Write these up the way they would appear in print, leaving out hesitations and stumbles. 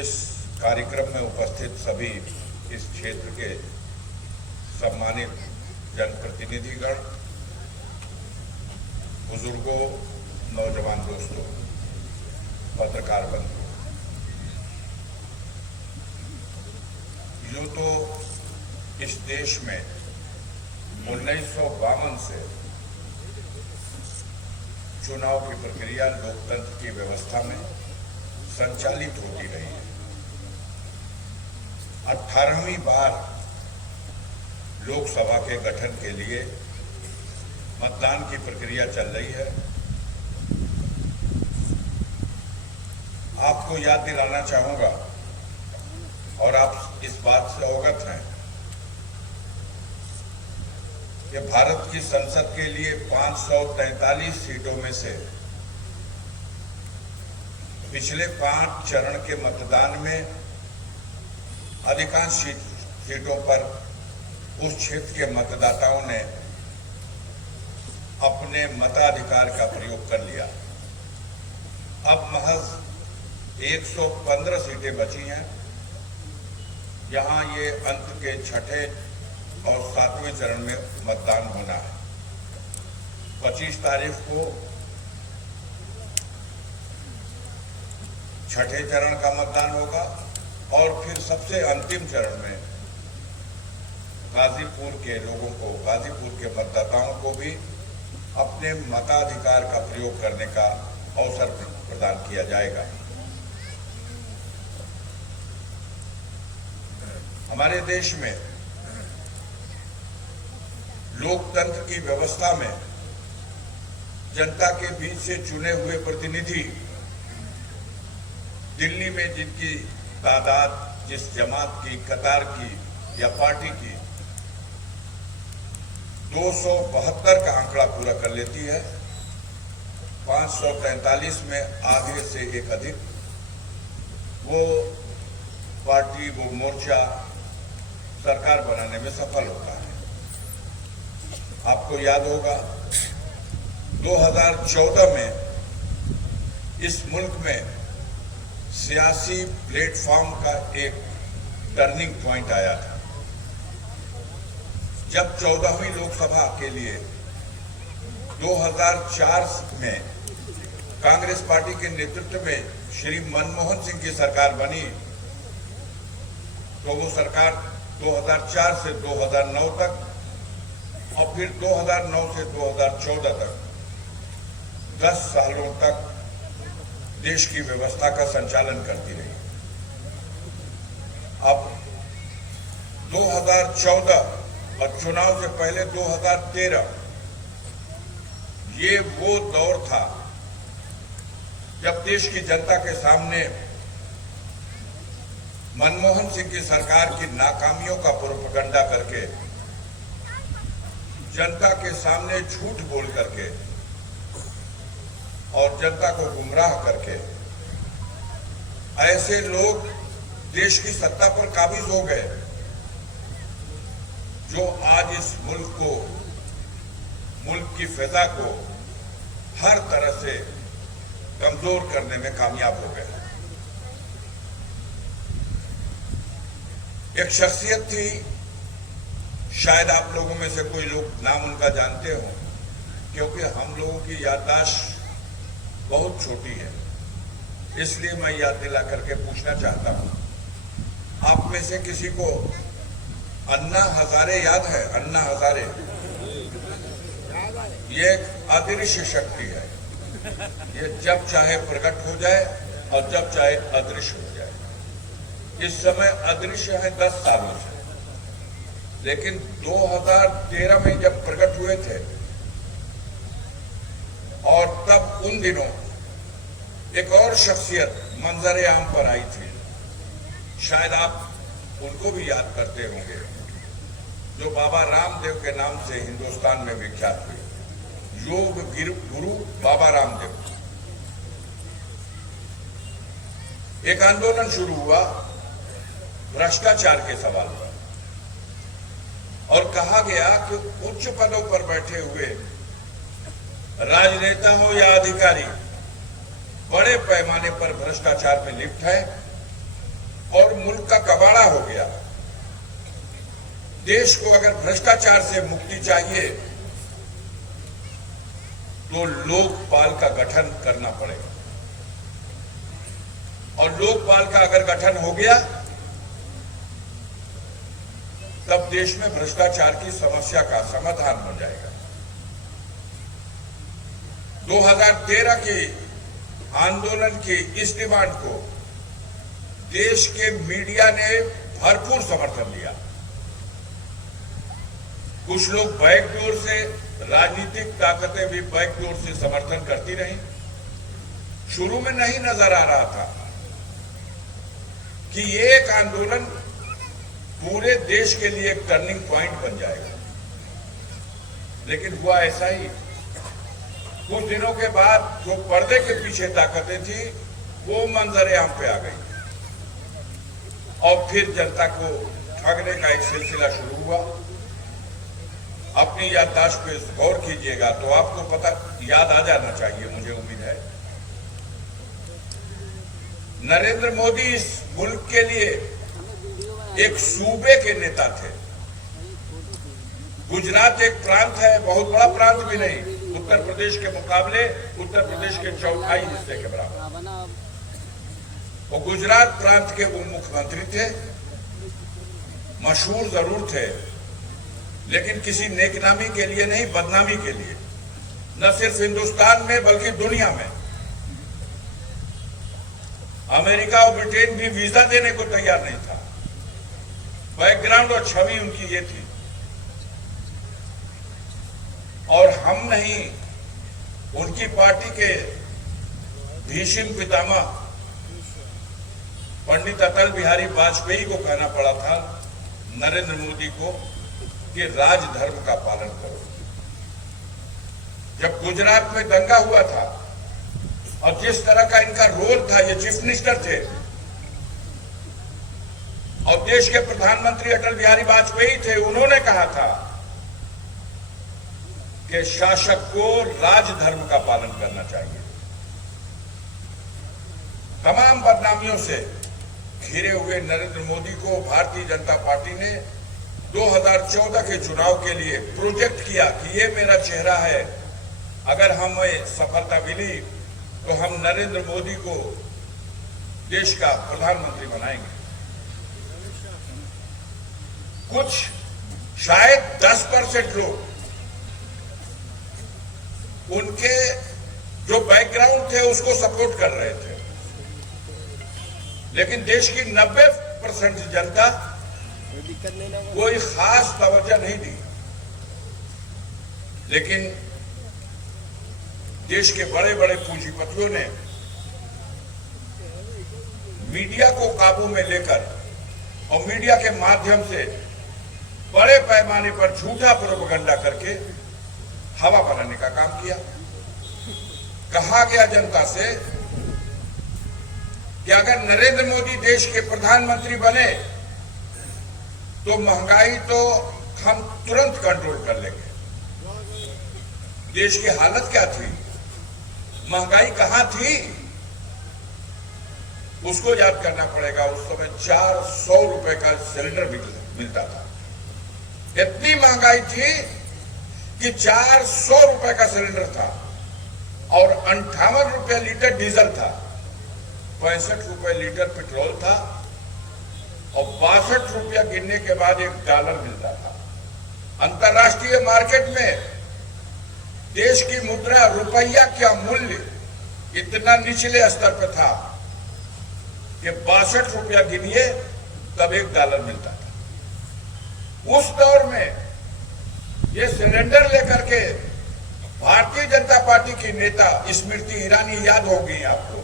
इस कार्यक्रम में उपस्थित सभी इस क्षेत्र के सम्मानित जनप्रतिनिधिगण, बुजुर्गों, नौजवान दोस्तों, पत्रकार बंधु, यूं तो इस देश में 1952 से चुनाव की प्रक्रिया लोकतंत्र की व्यवस्था में संचालित होती रही है। 18वीं बार लोकसभा के गठन के लिए मतदान की प्रक्रिया चल रही है। आपको याद दिलाना चाहूंगा और आप इस बात से अवगत हैं कि भारत की संसद के लिए 543 सीटों में से पिछले 5 चरण के मतदान में अधिकांश सीटों पर उस क्षेत्र के मतदाताओं ने अपने मताधिकार का प्रयोग कर लिया। अब महज 115 सीटें बची हैं। यहां ये अंत के छठे और 7वें चरण में मतदान होना है। 25 तारीख को छठे चरण का मतदान होगा और फिर सबसे अंतिम चरण में गाजीपुर के लोगों को, गाजीपुर के मतदाताओं को भी अपने मताधिकार का प्रयोग करने का अवसर प्रदान किया जाएगा। हमारे देश में लोकतंत्र की व्यवस्था में जनता के बीच से चुने हुए प्रतिनिधि दिल्ली में जिनकी तादाद जिस जमात की, कतार की या पार्टी की 272 का आंकड़ा पूरा कर लेती है, 543 में आधे से एक अधिक, वो पार्टी, वो मोर्चा सरकार बनाने में सफल होता है। आपको याद होगा 2014 में इस मुल्क में सियासी प्लेटफॉर्म का एक टर्निंग पॉइंट आया था, जब 14वीं लोकसभा के लिए 2004 में कांग्रेस पार्टी के नेतृत्व में श्री मनमोहन सिंह की सरकार बनी। तो वो सरकार 2004 से 2009 तक और फिर 2009 से 2014 तक 10 सालों तक देश की व्यवस्था का संचालन करती रही। अब 2014 और चुनाव से पहले 2013 ये वो दौर था जब देश की जनता के सामने मनमोहन सिंह की सरकार की नाकामियों का प्रोपेगेंडा करके, जनता के सामने झूठ बोल करके और जनता को गुमराह करके ऐसे लोग देश की सत्ता पर काबिज हो गए जो आज इस मुल्क को, मुल्क की फिजा को हर तरह से कमजोर करने में कामयाब हो गए। एक शख्सियत थी, शायद आप लोगों में से कोई लोग नाम उनका जानते हो, क्योंकि हम लोगों की याददाश्त बहुत छोटी है, इसलिए मैं याद दिला करके पूछना चाहता हूं, आप में से किसी को अन्ना हजारे याद है? अन्ना हजारे ये एक अदृश्य शक्ति है। ये जब चाहे प्रकट हो जाए और जब चाहे अदृश्य हो जाए। इस समय अदृश्य है 10 सालों से, लेकिन 2013 में जब प्रकट हुए थे और तब उन दिनों एक और शख्सियत मंजरे आम पर आई थी, शायद आप उनको भी याद करते होंगे, जो बाबा रामदेव के नाम से हिंदुस्तान में विख्यात हुए, योग गुरु बाबा रामदेव। एक आंदोलन शुरू हुआ भ्रष्टाचार के सवाल पर और कहा गया कि उच्च पदों पर बैठे हुए राजनेता हो या अधिकारी बड़े पैमाने पर भ्रष्टाचार में लिप्त है और मुल्क का कबाड़ा हो गया। देश को अगर भ्रष्टाचार से मुक्ति चाहिए तो लोकपाल का गठन करना पड़ेगा, और लोकपाल का अगर गठन हो गया तब देश में भ्रष्टाचार की समस्या का समाधान हो जाएगा। 2013 के आंदोलन की इस डिमांड को देश के मीडिया ने भरपूर समर्थन दिया। कुछ लोग बैकडोर से, राजनीतिक ताकतें भी बैकडोर से समर्थन करती रही। शुरू में नहीं नजर आ रहा था कि ये एक आंदोलन पूरे देश के लिए एक टर्निंग पॉइंट बन जाएगा, लेकिन हुआ ऐसा ही। कुछ दिनों के बाद जो पर्दे के पीछे ताकतें थी वो मंजर-ए-आम पे आ गई, और फिर जनता को ठगने का एक सिलसिला शुरू हुआ। अपनी याददाश्त पे गौर कीजिएगा तो आपको पता याद आ जाना चाहिए, मुझे उम्मीद है। नरेंद्र मोदी इस मुल्क के लिए एक सूबे के नेता थे। गुजरात एक प्रांत है, बहुत बड़ा प्रांत भी नहीं, उत्तर प्रदेश के मुकाबले उत्तर प्रदेश के चौथाई हिस्से के बराबर। वो गुजरात प्रांत के वो मुख्यमंत्री थे, मशहूर जरूर थे, लेकिन किसी नेकनामी के लिए नहीं, बदनामी के लिए। न सिर्फ हिंदुस्तान में बल्कि दुनिया में। अमेरिका और ब्रिटेन भी वीजा देने को तैयार नहीं था। बैकग्राउंड और छवि उनकी ये थी। और हम नहीं, उनकी पार्टी के भीष्म पितामह पंडित अटल बिहारी वाजपेयी को कहना पड़ा था नरेंद्र मोदी को कि राजधर्म का पालन करो। जब गुजरात में दंगा हुआ था और जिस तरह का इनका रोल था, ये चीफ मिनिस्टर थे और देश के प्रधानमंत्री अटल बिहारी वाजपेयी थे, उन्होंने कहा था कि शासक को राजधर्म का पालन करना चाहिए। तमाम बदनामियों से घिरे हुए नरेंद्र मोदी को भारतीय जनता पार्टी ने 2014 के चुनाव के लिए प्रोजेक्ट किया कि ये मेरा चेहरा है, अगर हमें सफलता मिली तो हम नरेंद्र मोदी को देश का प्रधानमंत्री बनाएंगे। कुछ शायद 10% लोग उनके जो बैकग्राउंड थे उसको सपोर्ट कर रहे थे, लेकिन देश की 90% जनता कोई खास तवज्जो नहीं दी। लेकिन देश के बड़े बड़े पूंजीपतियों ने मीडिया को काबू में लेकर और मीडिया के माध्यम से बड़े पैमाने पर झूठा प्रोपेगेंडा करके हवा बनाने का काम किया। कहा गया जनता से कि अगर नरेंद्र मोदी देश के प्रधानमंत्री बने तो महंगाई तो हम तुरंत कंट्रोल कर लेंगे। देश की हालत क्या थी, महंगाई कहां थी, उसको याद करना पड़ेगा। उस समय 400 रुपए का सिलेंडर मिलता था। इतनी महंगाई थी कि 400 रुपए का सिलेंडर था और 58 रुपए लीटर डीजल था, 65 रुपए लीटर पेट्रोल था और 62 रुपया गिनने के बाद $1 मिलता था। अंतर्राष्ट्रीय मार्केट में देश की मुद्रा रुपया का मूल्य इतना निचले स्तर पर था कि 62 रुपया गिनिए तब $1 मिलता था। उस दौर में ये सिलेंडर लेकर के भारतीय जनता पार्टी की नेता स्मृति ईरानी, याद होगी आपको,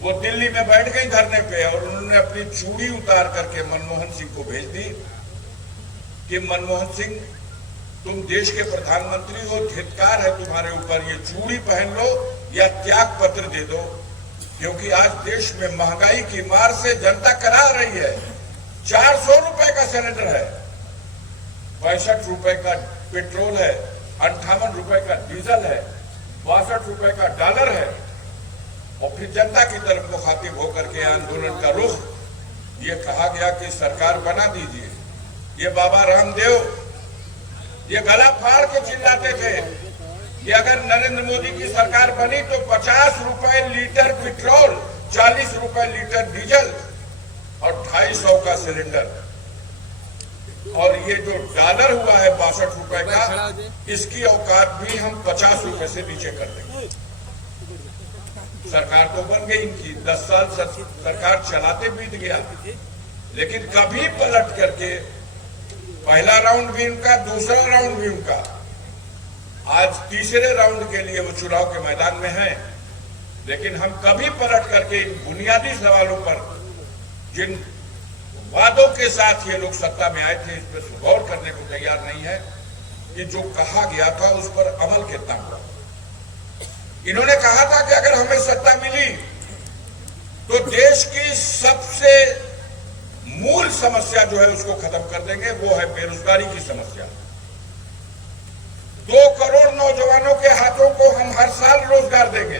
वो दिल्ली में बैठ गई धरने पे और उन्होंने अपनी चूड़ी उतार करके मनमोहन सिंह को भेज दी कि मनमोहन सिंह, तुम देश के प्रधानमंत्री हो, धिक्कार है तुम्हारे ऊपर, ये चूड़ी पहन लो या त्याग पत्र दे दो, क्योंकि आज देश में महंगाई की मार से जनता करा रही है। 400 रुपए का सिलेंडर है, 65 रुपए का पेट्रोल है, 58 रुपए का डीजल है, 62 रुपए का डॉलर है। और फिर जनता की तरफ मुखातिब होकर के आंदोलन का रुख ये कहा गया कि सरकार बना दीजिए, ये बाबा रामदेव ये गला फाड़ के चिल्लाते थे कि अगर नरेंद्र मोदी की सरकार बनी तो 50 रुपए लीटर पेट्रोल, 40 रुपए लीटर डीजल और 250 का सिलेंडर, और ये जो डॉलर हुआ है 62 रुपए का, इसकी औकात भी हम 50 रुपए से नीचे कर देंगे। सरकार तो बन गई इनकी, 10 साल सरकार चलाते बीत गया, लेकिन कभी पलट करके पहला राउंड भी उनका, दूसरा राउंड भी उनका, आज तीसरे राउंड के लिए वो चुनाव के मैदान में हैं। लेकिन हम कभी पलट करके इन बुनियादी सवालों पर, जिन वादों के साथ ये लोग सत्ता में आए थे, इस पर गौर करने को तैयार नहीं है कि जो कहा गया था उस पर अमल कितना हुआ। इन्होंने कहा था कि अगर हमें सत्ता मिली तो देश की सबसे मूल समस्या जो है उसको खत्म कर देंगे, वो है बेरोजगारी की समस्या। 2 करोड़ नौजवानों के हाथों को हम हर साल रोजगार देंगे।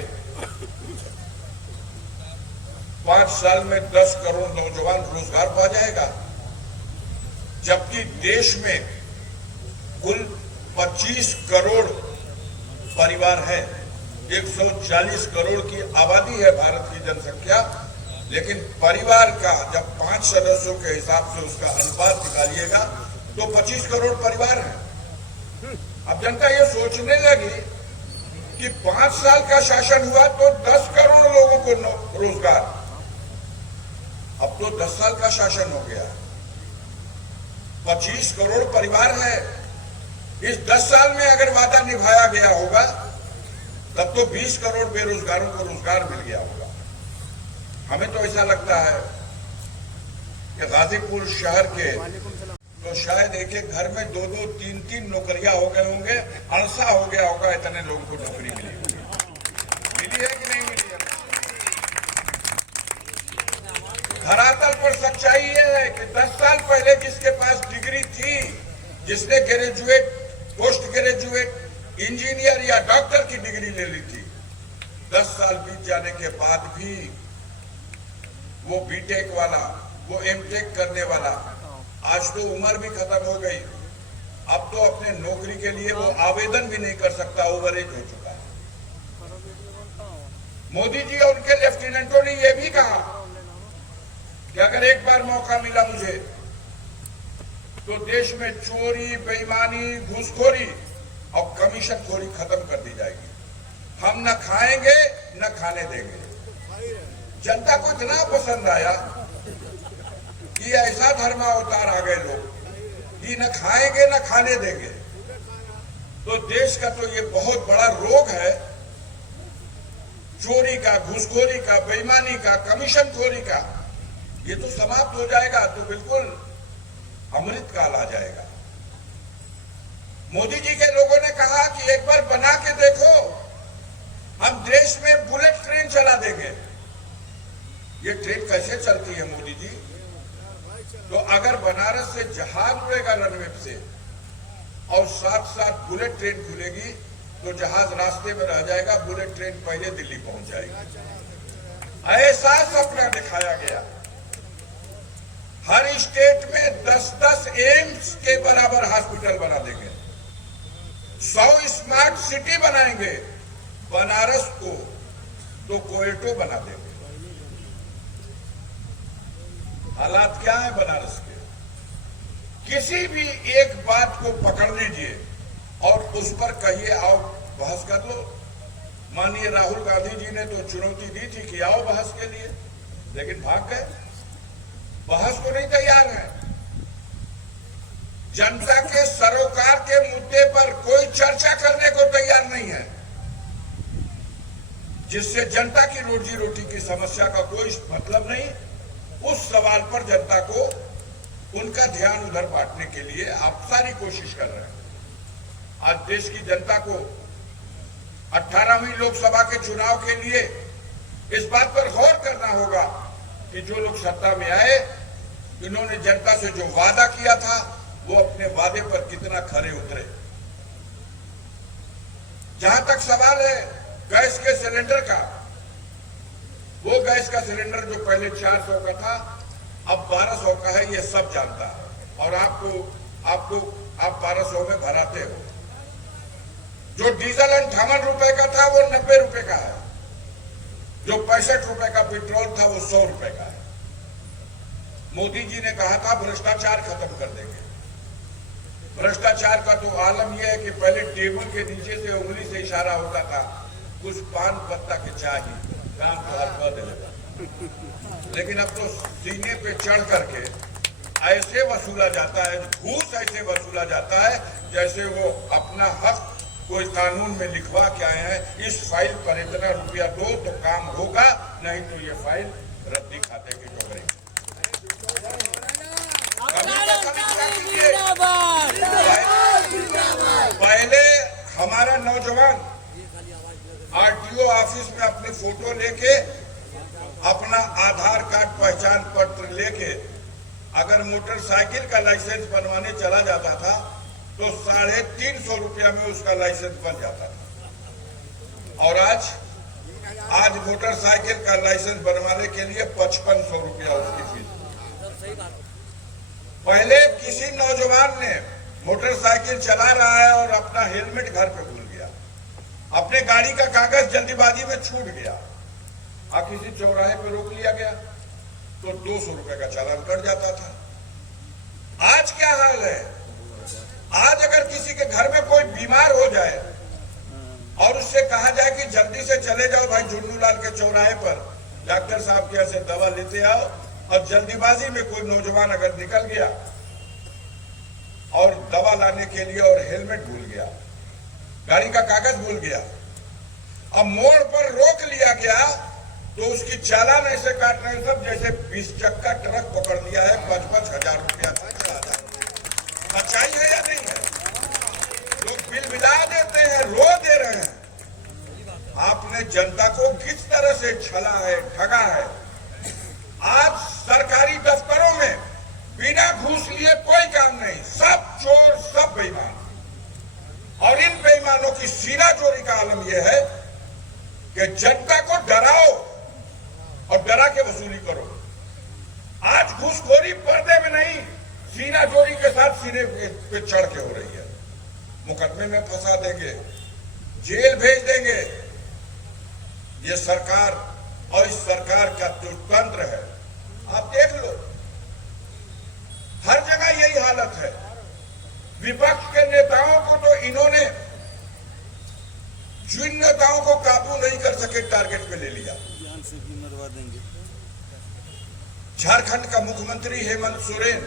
5 साल में 10 करोड़ नौजवान रोजगार पा जाएगा, जबकि देश में कुल 25 करोड़ परिवार है, 140 करोड़ की आबादी है भारत की जनसंख्या, लेकिन परिवार का जब 5 सदस्यों के हिसाब से उसका अनुपात निकालिएगा तो 25 करोड़ परिवार है। अब जनता ये सोचने लगी कि 5 साल का शासन हुआ तो 10 करोड़ लोगों को रोजगार, अब तो 10 साल का शासन हो गया, 25 करोड़ परिवार है। इस 10 साल में अगर वादा निभाया गया होगा तब तो 20 करोड़ बेरोजगारों को रोजगार मिल गया होगा। हमें तो ऐसा लगता है कि गाजीपुर शहर के तो शायद एक एक घर में 2-2, 3-3 नौकरियां हो गए होंगे, अड़सा हो गया होगा, इतने लोगों को नौकरी मिली होगी। मिली है कि नहीं मिली है? धरातल पर सच्चाई ये है कि 10 साल पहले जिसके पास डिग्री थी, जिसने ग्रेजुएट, पोस्ट ग्रेजुएट, इंजीनियर या डॉक्टर की डिग्री ले ली थी, 10 साल बीत जाने के बाद भी वो बीटेक वाला, वो एमटेक करने वाला, आज तो उम्र भी खत्म हो गई, अब तो अपने नौकरी के लिए वो आवेदन भी नहीं कर सकता, ओवरेज हो चुका है। मोदी जी और उनके लेफ्टिनेंटों ने यह भी कहा कि अगर एक बार मौका मिला मुझे तो देश में चोरी, बेईमानी, घूसखोरी और कमीशनखोरी खत्म कर दी जाएगी। हम न खाएंगे न खाने देंगे। जनता को इतना पसंद आया कि ऐसा धर्मावतार आ गए लोग कि न खाएंगे न खाने देंगे। तो देश का तो ये बहुत बड़ा रोग है, चोरी का, घूसखोरी का, बेईमानी का, कमीशनखोरी का, ये तो समाप्त हो जाएगा तो बिल्कुल अमृत काल आ जाएगा। मोदी जी के लोगों ने कहा कि एक बार बना के देखो, हम देश में बुलेट ट्रेन चला देंगे। ये ट्रेन कैसे चलती है मोदी जी? तो अगर बनारस से जहाज उड़ेगा रनवे से और साथ साथ बुलेट ट्रेन खुलेगी तो जहाज रास्ते में रह जाएगा, बुलेट ट्रेन पहले दिल्ली पहुंच जाएगी। ऐसा सपना दिखाया गया। हर स्टेट में 10-10 एम्स के बराबर हॉस्पिटल बना देंगे, 100 स्मार्ट सिटी बनाएंगे, बनारस को तो कोयटो बना देंगे। हालात क्या है बनारस के? किसी भी एक बात को पकड़ लीजिए और उस पर कहिए आओ बहस कर लो। माननीय राहुल गांधी जी ने तो चुनौती दी थी कि आओ बहस के लिए, लेकिन भाग गए, बहस को नहीं तैयार है। जनता के सरोकार के मुद्दे पर कोई चर्चा करने को तैयार नहीं है, जिससे जनता की रोजी रोटी की समस्या का कोई मतलब नहीं। उस सवाल पर जनता को उनका ध्यान उधर बांटने के लिए आप सारी कोशिश कर रहे हैं। आज देश की जनता को 18वीं लोकसभा के चुनाव के लिए इस बात पर गौर करना होगा कि जो लोग सत्ता में आए, इन्होंने जनता से जो वादा किया था वो अपने वादे पर कितना खरे उतरे। जहां तक सवाल है गैस के सिलेंडर का, वो गैस का सिलेंडर जो पहले 400 का था अब 1200 का है, ये सब जानता है। और आप 1200 में भराते हो। जो डीजल 58 रुपए का था वो 90 रुपए का है। जो 65 रुपए का पेट्रोल था वो 100 रुपए का है। मोदी जी ने कहा था भ्रष्टाचार खत्म कर देंगे। भ्रष्टाचार का तो आलम यह है कि पहले टेबल के नीचे से उंगली से इशारा होता था, कुछ पान पत्ता के चाहिए, काम तो कर देगा। लेकिन अब तो सीने पे चढ़ करके ऐसे वसूला जाता है, घूस ऐसे वसूला जाता है जैसे वो अपना हक कोई कानून में लिखवा के आए हैं। इस फाइल पर इतना रुपया दो तो काम होगा, नहीं तो ये फाइल रद्दी खाते की टोकरी। पहले हमारा नौजवान आरटीओ ऑफिस में अपनी फोटो लेके, अपना आधार कार्ड पहचान पत्र लेके अगर मोटरसाइकिल का लाइसेंस बनवाने चला जाता था तो 350 रुपया में उसका लाइसेंस बन जाता था। और आज मोटरसाइकिल का लाइसेंस बनवाने के लिए 5500 रुपया उसकी फीस। पहले किसी नौजवान ने मोटरसाइकिल चला रहा है और अपना हेलमेट घर पे भूल गया, अपने गाड़ी का कागज जल्दीबाजी में छूट गया, किसी चौराहे पे रोक लिया गया तो 200 रुपए का चालान कट जाता था। आज क्या हाल है? आज अगर किसी के घर में कोई बीमार हो जाए और उससे कहा जाए कि जल्दी से चले जाओ भाई झुन्नूलाल के चौराहे पर, डॉक्टर साहब के यहाँ से दवा लेते आओ, और जल्दीबाजी में कोई नौजवान अगर निकल गया और दवा लाने के लिए और हेलमेट भूल गया, गाड़ी का कागज भूल गया, अब मोड़ पर रोक लिया गया तो उसकी चालान ऐसे काट रहे हैं सब जैसे 20 चक्का ट्रक पकड़ लिया है। 5-5 हजार रुपया सच्चाई है या नहीं है? लोग बिल बिला देते हैं, रो दे रहे हैं। आपने जनता को किस तरह से छला है, ठगा है। आज सरकारी दफ्तरों में बिना घूस लिए कोई काम नहीं, सब चोर, सब बेईमान। और इन बेईमानों की सीना चोरी का आलम यह है कि जनता को डराओ और डरा के वसूली करो। आज घूसखोरी पर्दे में नहीं, सीना चोरी के साथ सीने पे चढ़ के हो रही है। मुकदमे में फंसा देंगे, जेल भेज देंगे। ये सरकार और इस सरकार का जो तंत्र है आप देख लो, हर जगह यही हालत है। विपक्ष के नेताओं को तो इन्होंने जिन नेताओं को काबू नहीं कर सके टारगेट पे ले लिया। झारखंड का मुख्यमंत्री हेमंत सोरेन,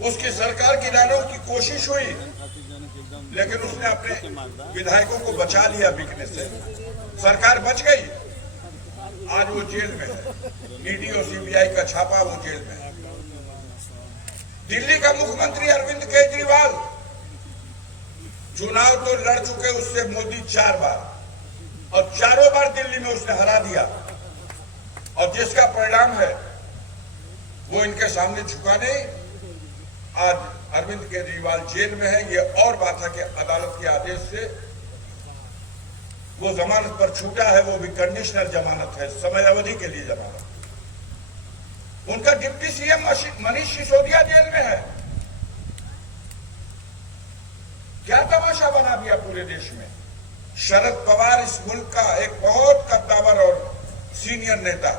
उसकी सरकार गिराने की कोशिश हुई लेकिन उसने अपने विधायकों को बचा लिया बिकने से, सरकार बच गई। आज वो जेल में है, ईडी और सीबीआई का छापा, वो जेल में है। दिल्ली का मुख्यमंत्री अरविंद केजरीवाल चुनाव तो लड़ चुके उससे मोदी 4 बार, और चारों बार दिल्ली में उसने हरा दिया, और जिसका परिणाम है वो इनके सामने झुका नहीं। आज अरविंद केजरीवाल जेल में है। ये और बात है कि अदालत के आदेश से वो जमानत पर छूटा है, वो भी कंडीशनल जमानत है, समय अवधि के लिए जमानत। उनका deputy CM Manish Sisodia jail में है। क्या तमाशा बना दिया पूरे देश में। शरद पवार इस मुल्क का एक बहुत कद्दावर और सीनियर नेता,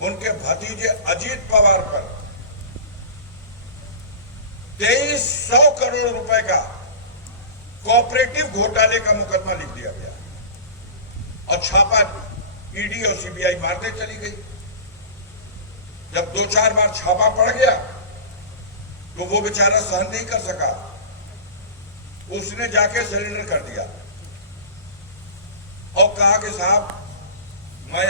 उनके भतीजे अजीत पवार पर 2300 करोड़ रुपए का कोऑपरेटिव घोटाले का मुकदमा लिख दिया गया, और छापा ईडी और सीबीआई मारते चली गई। जब 2-4 बार छापा पड़ गया तो वो बेचारा सहन नहीं कर सका, उसने जाके सरेंडर कर दिया और कहा कि साहब